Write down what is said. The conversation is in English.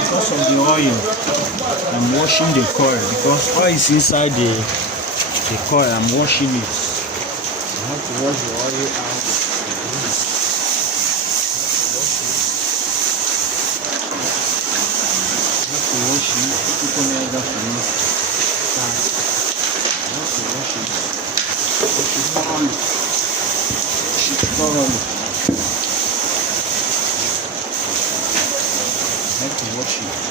because of the oil. I'm washing the coil because oil is inside the coil. I'm washing it. I have to wash the oil out. I have to wash it. People know that for me. I have to wash it. Wash it thoroughly. Wash it thoroughly. I have to wash it.